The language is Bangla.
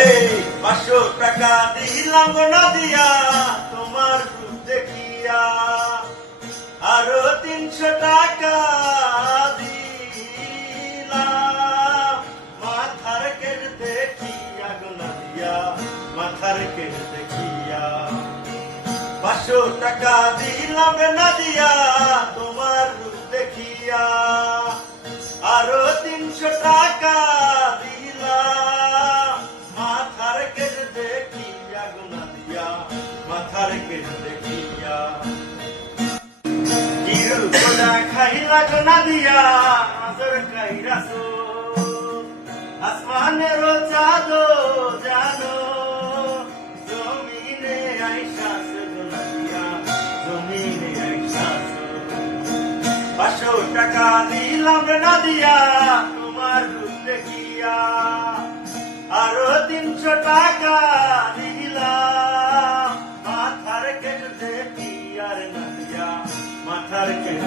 এই 500 টাকা দিলাম না দিয়া তোমার রূপ দেখিয়া, আরো 300 টাকা দিলাম মাথার কেট দেখিয়া গোনা দিয়া, মাথার কেট দেখিয়া। 500 টাকা দিলাম না দিয়া তোমার রূপ দেখিয়া, আরো 300 টাকা দিলাম মাথার কেট দেখিয়া গোনা দিয়া, মাথার কেট দেখিয়া। কিরু কোডা খাইলা গোনা দিয়া আজর কাইরাছো, আসমানের চাঁদ জানো জমিনে আইসাছ গোনা দিয়া, জমিনে আইসাছ। 500 টাকা দিলাম না দিয়া তোমার রূপ দেখিয়া, আরো 300 টাকা দিলাম মাথার কেট দেখিয়া রে না দিয়া, মাথার কেট